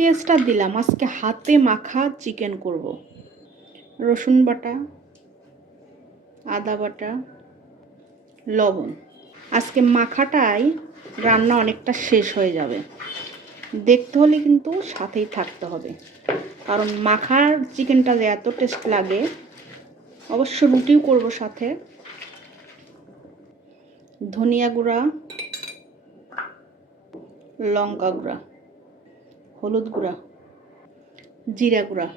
পেঁয়াজটা দিলাম। আজকে হাতে মাখা চিকেন করব। রসুন বাটা, আদা বাটা, লবণ। আজকে মাখাটাই রান্না অনেকটা শেষ হয়ে যাবে। দেখতে হলে কিন্তু সাথেই থাকতে হবে। কারণ মাখার চিকেনটা যে এত টেস্ট লাগে, অবশ্য রুটিও করব সাথে। ধনিয়া গুঁড়া, লঙ্কা গুঁড়া। হলুদ গুঁড়া, জিরা গুঁড়া,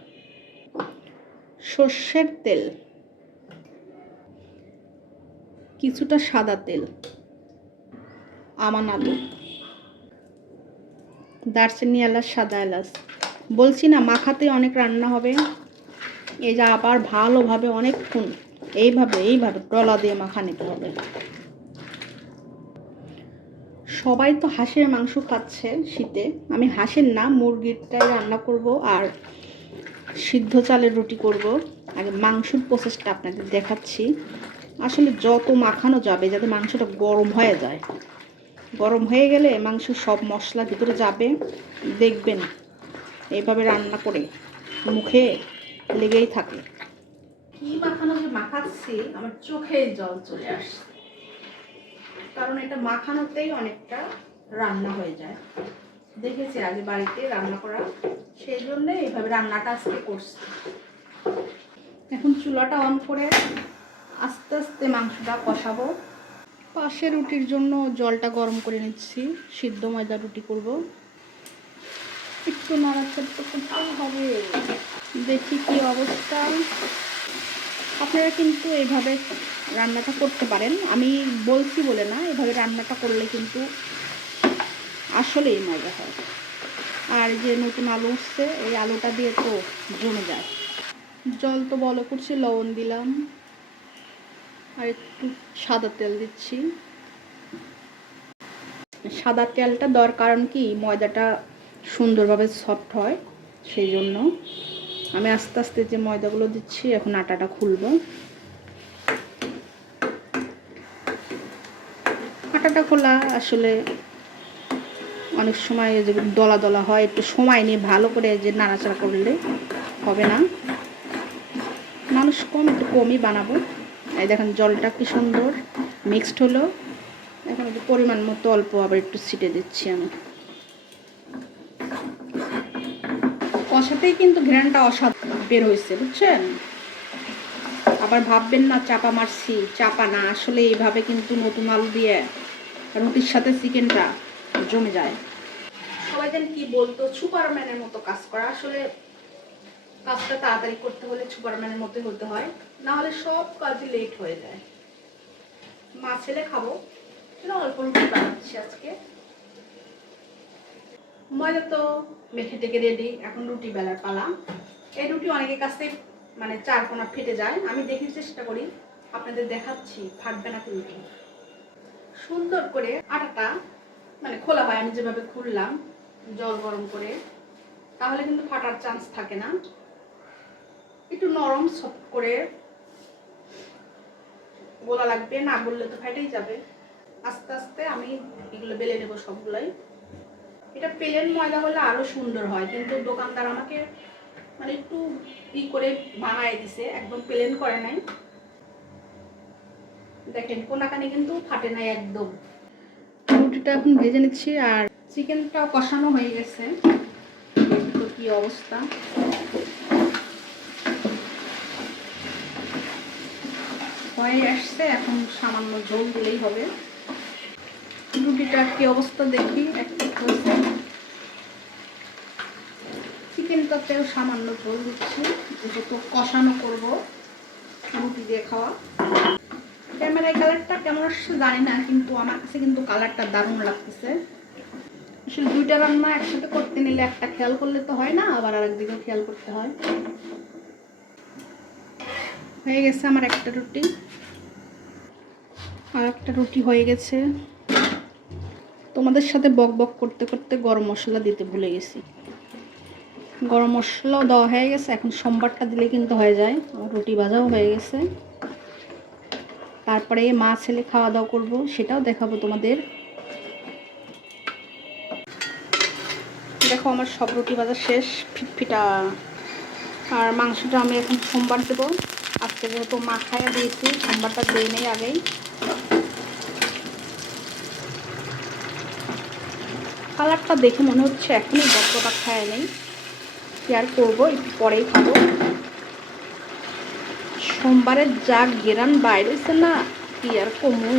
সর্ষের তেল, কিছুটা সাদা তেল, আমান আলু, দারচিনি এলাচ, সাদা এলাচ। বলছি না, মাখাতে অনেক রান্না হবে। এই যে আবার ভালোভাবে অনেকক্ষণ এইভাবে এইভাবে টলা দিয়ে মাখা নিতে হবে। সবাই তো হাঁসের মাংস খাচ্ছে শীতে। আমি হাঁসের না মুরগিরটাই রান্না করব আর সিদ্ধ চালের রুটি করব। আগে মাংসর প্রসেসটা আপনাদের দেখাচ্ছি। আসলে যত মাখানো যাবে যাতে মাংসটা গরম হয়ে যায়। গরম হয়ে গেলে মাংস সব মশলা ভিতরে যাবে, দেখবেন। এইভাবে রান্না করে মুখে লেগেই থাকে। কি মাখানো যে মাখাচ্ছি, আমার চোখে জল চলে আসছে। কারণ এটা মাখানোতেই অনেকটা রান্না হয়ে যায়। দেখেছি আগে বাড়িতে রান্না করা। সেই জন্য এইভাবে রান্নাটা আজকে করছি। এখন চুলাটা অন করে আস্তে আস্তে মাংসটা কষাবো। পাশে রুটির জন্য জলটা গরম করে নিচ্ছি। সিদ্ধ ময়দা রুটি করব। একটু নাড়াচাড়া করতে হবে। দেখি কি অবস্থা। আপনারা কিন্তু এইভাবে রান্নাটা করতে পারেন। আমি বলছি বলে না, এভাবে রান্নাটা করলে কিন্তু আসলেই মজা হয়। আর যে নতুন আলু উঠছে, এই আলুটা দিয়ে তো জমে যায়। জল তো বলো করছি, লবণ দিলাম। আর একটু সাদা তেল দিচ্ছি। সাদা তেলটা দেওয়ার কারণ কি? ময়দাটা সুন্দরভাবে সফট হয়, সেই জন্য। আমি আস্তে আস্তে যে ময়দাগুলো দিচ্ছি, এখন আটাটা খুলবো। আটাটা খোলা আসলে অনেক সময় যে দলা দলা হয়, একটু সময় নিয়ে ভালো করে যে নাড়াচাড়া করলে হবে না। মানুষ কম একটু কমই বানাবো। এই দেখেন জলটা কি সুন্দর মিক্সড হলো। এখন একটু পরিমাণ মতো অল্প আবার একটু ছিটে দিচ্ছি আমি। কষাতেই কিন্তু ঘ্রানটা অসাধারণ, বের হয়েছে বুঝছেন? আবার ভাববেন না, চাপা মারছি, চাপা না, আসলে এইভাবে কিন্তু নতুন আলু দিয়ে রুটির সাথে চিকেনটা জমে যায়। সবাই যেন কি বলতো, সুপারম্যানের মতো কাজ করা, আসলে কাজটা তাড়াতাড়ি করতে হলে সুপারম্যানের মতো হতে হয়, না হলে সব কাজই লেট হয়ে যায়। মা, ছেলে খাব? অল্প রুটি বানাচ্ছি আজকে। ময়দা তো মেখে টেকে রেডি এখন রুটি বেলার পালা। এই রুটি অনেকের কাছে মানে চার কোনা ফেটে যায়। আমি দেখে চেষ্টা করি, আপনাদের দেখাচ্ছি, ফাটবে না রুটি সুন্দর করে আটাটা মানে খোলা হয়, আমি যেভাবে খুললাম, জল গরম করে, তাহলে কিন্তু ফাটার চান্স থাকে না। একটু নরম সফট করে গোলা লাগবে, না বললে তো ফেটেই যাবে। আস্তে আস্তে আমি এগুলো বেলে নেব সবগুলাই। এটা প্লেন ময়দা হলে আরও সুন্দর হয়, কিন্তু দোকানদার আমাকে মানে একটু ই করে বানায় দিছে, একদম প্লেন করে নাই। দেখেন, কোনাকানি কিন্তু ফাটে নাই একদম। রুটিটা এখন ভেজে নিচ্ছি আর চিকেনটা কষানো হয়ে গেছে। কি অবস্থা? হয়ে আসছে, এখন সামান্য ঝোল দিলেই হবে। রুটিটা কি অবস্থা দেখি, একটু হয়েছে। চিকেনটাতেও সামান্য ঝোল দিচ্ছি, যেহেতু কষানো করব রুটি দিয়ে খাওয়া। ক্যামেরায় কালারটা কেমন আসছে জানি না, কিন্তু আমার কাছে কিন্তু কালারটা দারুণ লাগতেছে। আসলে দুইটা রান্না একসাথে করতে নিলে একটা খেয়াল করলে তো হয় না, আবার আর একদিকে খেয়াল করতে হয়। হয়ে গেছে আমার একটা রুটি। আর একটা রুটি হয়ে গেছে। তোমাদের সাথে বক বক করতে করতে গরম মশলা দিতে ভুলে গেছি। গরম মশলাও দেওয়া হয়ে গেছে, এখন সোমবারটা দিলে কিন্তু হয়ে যায়। রুটি ভাজাও হয়ে গেছে। তারপরে মা ছেলে খাওয়া দাওয়া করব, সেটাও দেখাবো তোমাদের। দেখো আমার সব রুটি বাজার শেষ, ফিটফিটা। আর মাংসটা আমি এখন সোমবার দেবো। আজকে যেহেতু মাখায়া দিয়েছি, সোমবারটা দিয়ে নেই আগেই। কালারটা দেখে মনে হচ্ছে এখনই বর্তটা খায় নেই। কি আর করব? একটু পরেই খাব। সোমবারের যা গেরান বাইরেছে না, কি আর কমু?